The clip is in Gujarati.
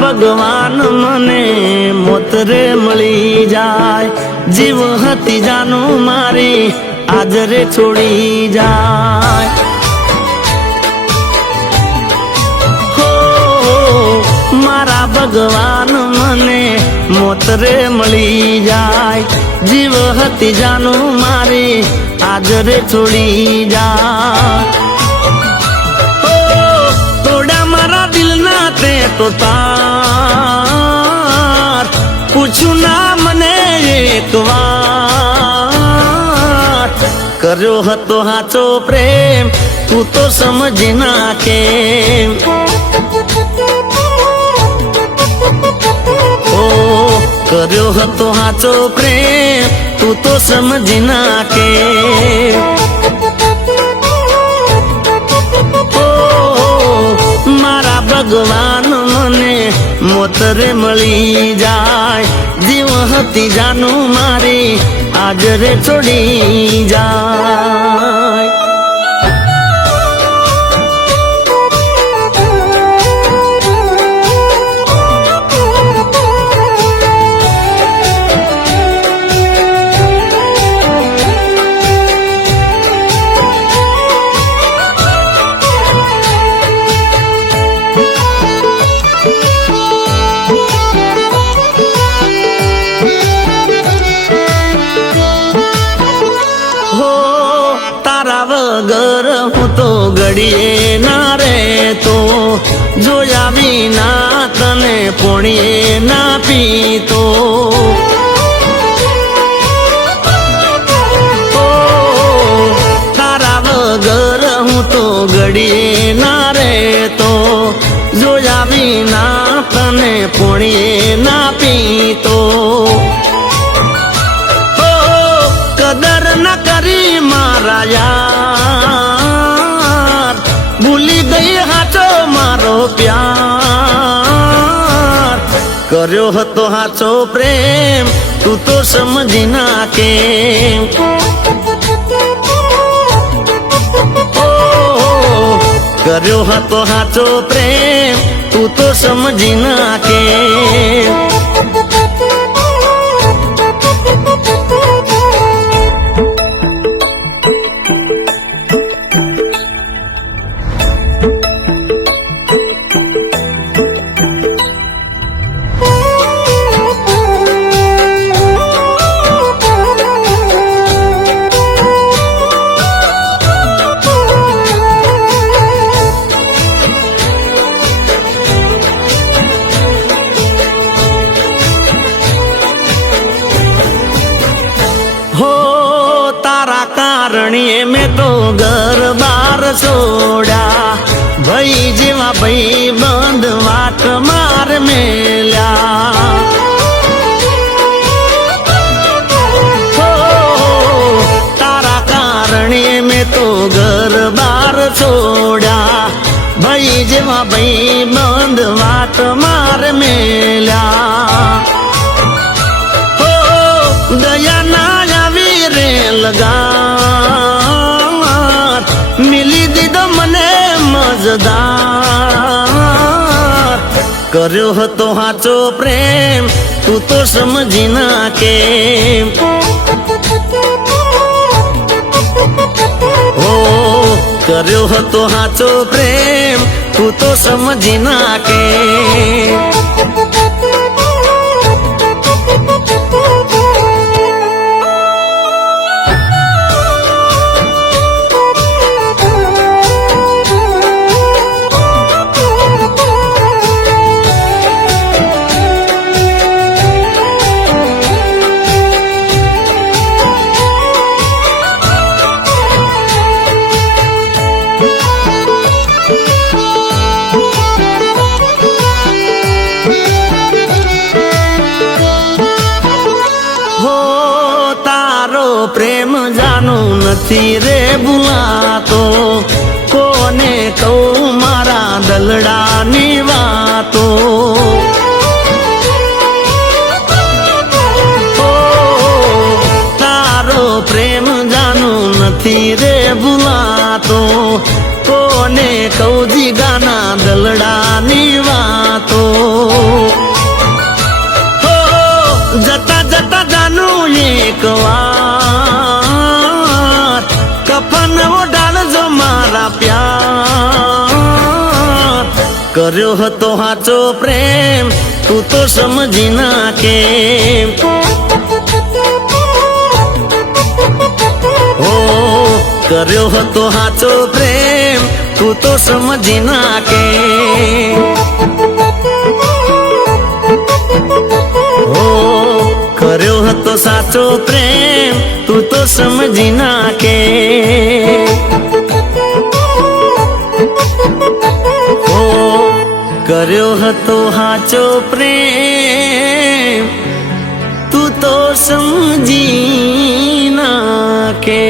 ભગવાન મને મોતરે મળી જાય, જીવ હતી જાનું મારી આજરે છોડી જાય। હો મારા ભગવાન મને મોતરે મળી જાય, જીવ હતી જાનું મારી આજરે છોડી જાય। તો તાર પૂછું ના મને એક વાર, કર્યો હતો હાચો પ્રેમ તું તો સમજી નાખે। ઓ કર્યો હતો હાચો પ્રેમ તું તો સમજી નાખે। ભગવાન મને મોતરે મળી જાય, જીવ હતી જાનું મારી આજરે છોડી જાય। વગર હું તો ઘડીએ ના રહેતો, જોયા વિના તને પોણીએ ના પીતો। તારા વગર હું તો ઘડીએ ના રહેતો, જોયા વિના તને પોણીએ ના પીતો। કદર ના કરી મારા યાર, ભૂલી ગઈ હાચો મારો પ્યાર, કર્યો હતો હાચો પ્રેમ તું તો સમજી નાખે। કર્યો હતો હાચો પ્રેમ તું તો સમજી નાખે। કારણીએ મેં તો ઘર બાર છોડ્યા, ભાઈ જેવા ભાઈ બંધ વાટ માર મેલ્યા। તારા કારણીએ મેં તો ઘર બાર છોડ્યા, ભાઈ જેવા ભાઈ બંધ વાટ માર મેલ્યા। દયા ના આવી રે લગાર, મિલી દીધો મને મજદાર, કર્યો હતો હાચો પ્રેમ તું તો સમજી નાખે। ઓ કર્યો હતો હાચો પ્રેમ તું તો સમજી નાખે। નથી રે ભૂલાતો, કોને કહું મારા દલડાની વાતો. ઓ તારો પ્રેમ જાનું નથી રે ભૂલાતો, કોને કહું જીગાના દલડાની વાતો. જતા જતા જાનું એક વાર કફન ઓઢાડજો મારા પ્યાર. કર્યો હતો હાચો પ્રેમ તું તો સમજી નાખે, ઓ કર્યો હતો હાચો પ્રેમ તું તો સમજી નાખે. કર્યો હતો સાચો પ્રેમ તું તો સમજી નાખે. ઓ કર્યો હતો સાચો પ્રેમ તું તો સમજી નાખે.